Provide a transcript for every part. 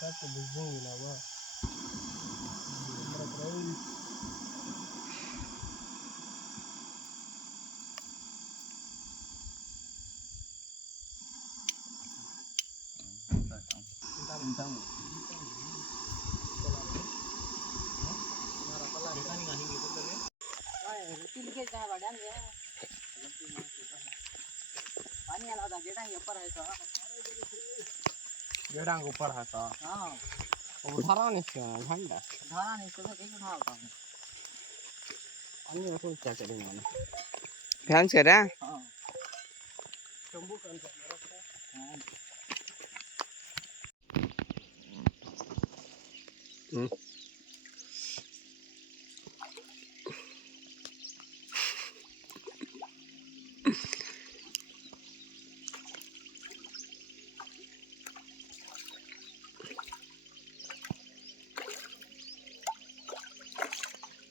Exacto, buzzing na ba? गेडांग ऊपर है तो हां उठारा नहीं झंडा धारा नहीं तो एक उठाता हूं अन्य को क्या करेंगे मैंने ध्यान से रहा हां शंभू कर हां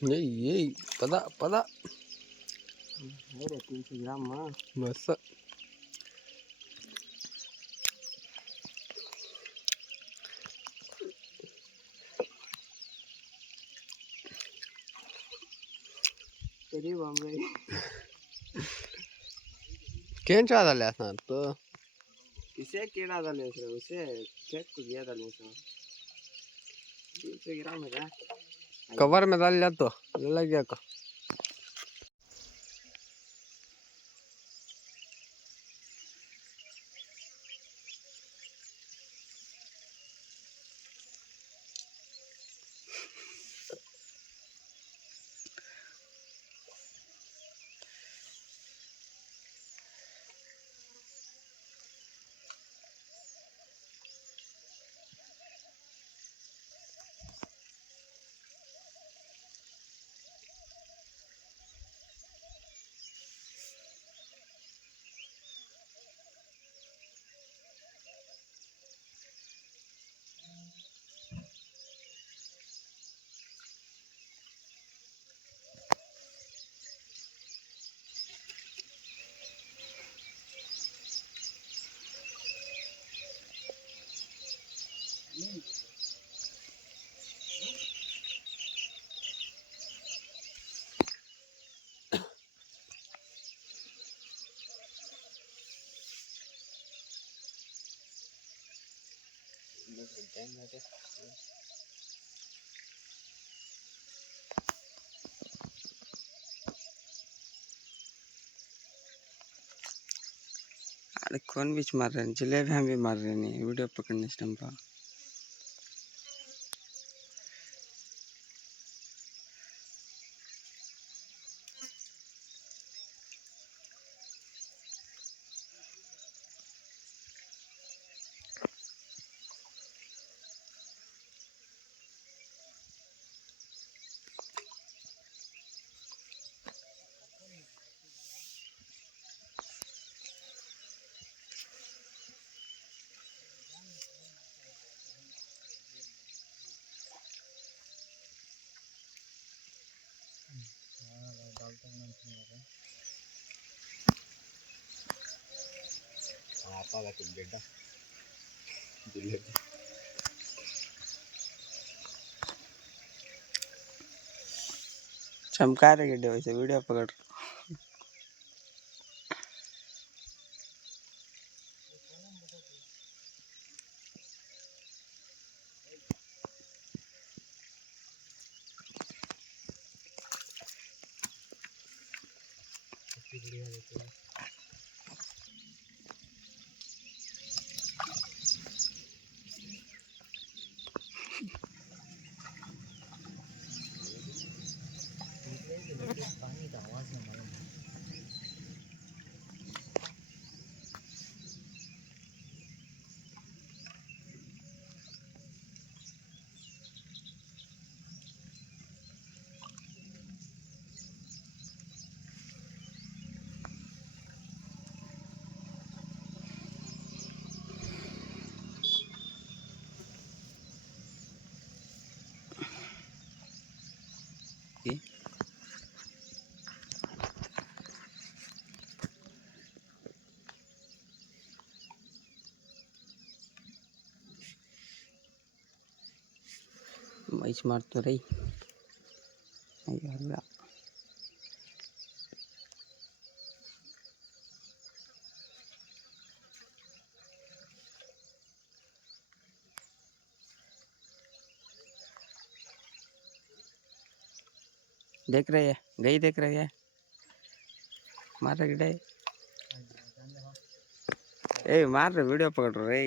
ये पता पता मेरे 300 ग्राम मां बस तेरी बम्बई केन चादा ले था तो इसे केड़ा डाले से उसे खेत को दिया डाले से 300 ग्राम है कवर में डाल लिया तो लग गया का अरे कौन बीच मार रहे हैं जलेबी हम भी मार रहे नहीं वीडियो पकड़ने स्टम्पा चमका रहे गड्ढे वैसे वीडियो पकड़ मैच मार तो रही अल्लाह देख रहे हैं गई देख रहे हैं मार गिड़े ए मार वीडियो पकड़ रहे